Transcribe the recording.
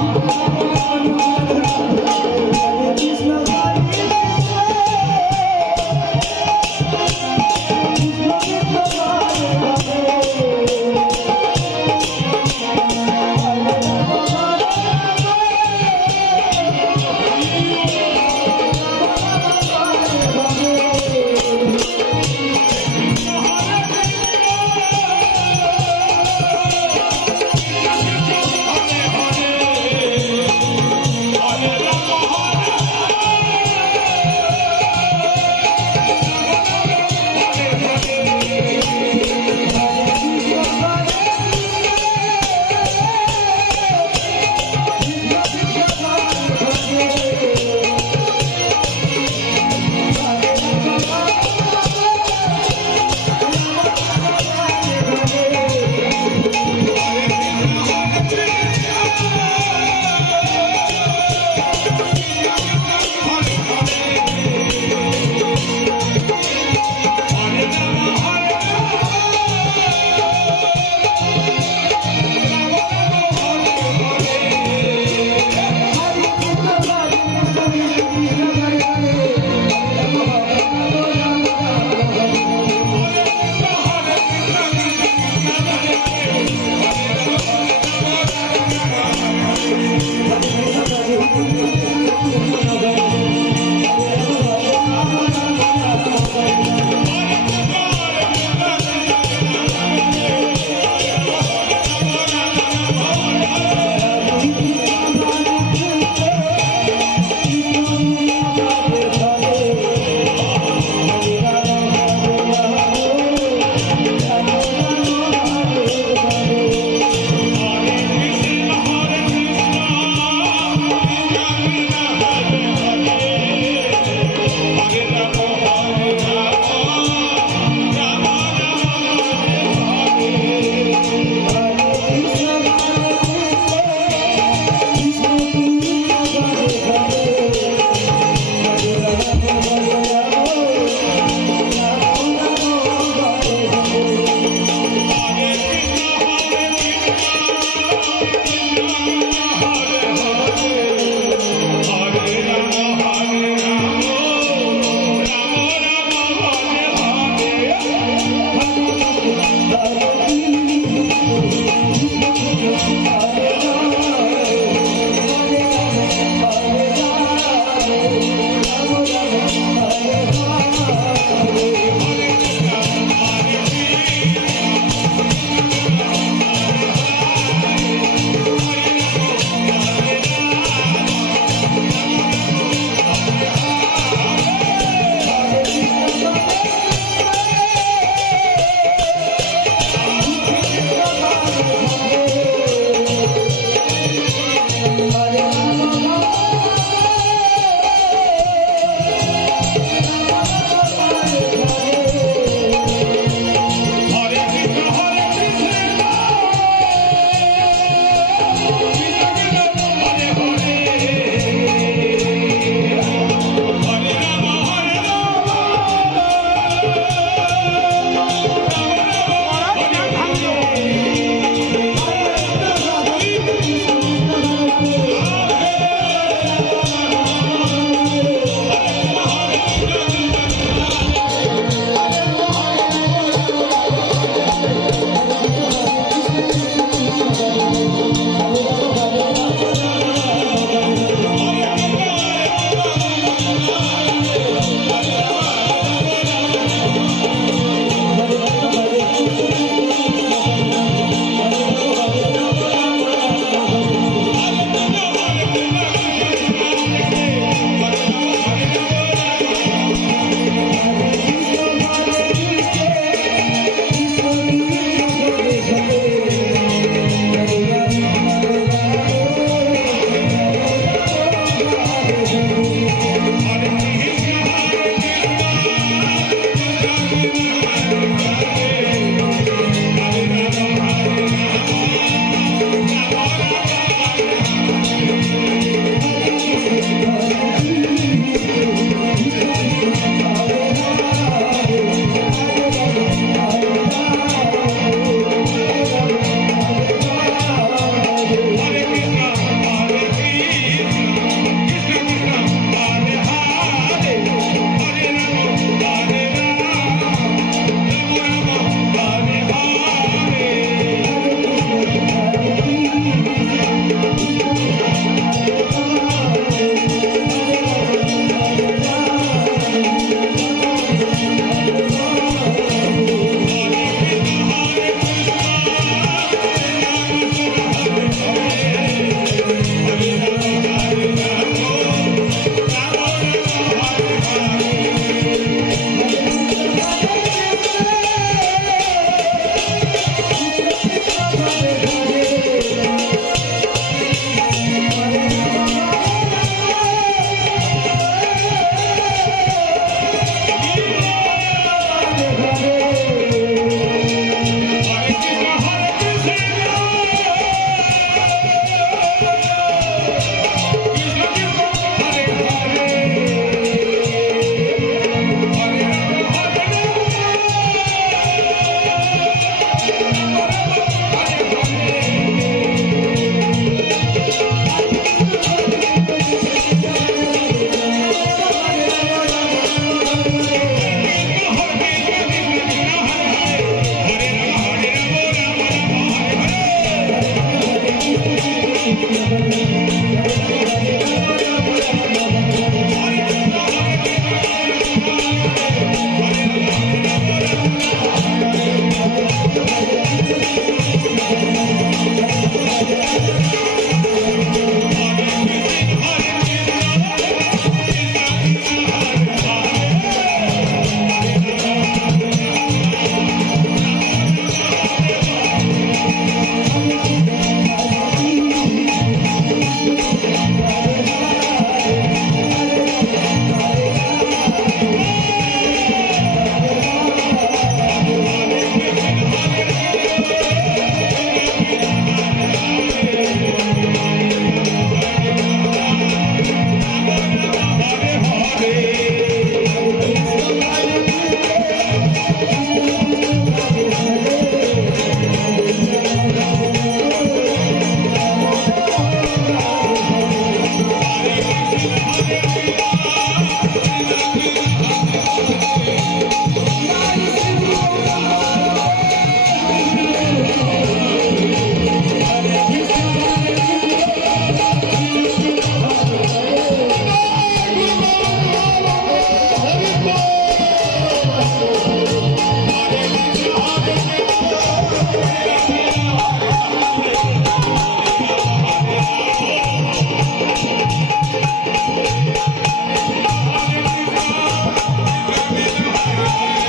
Thank you.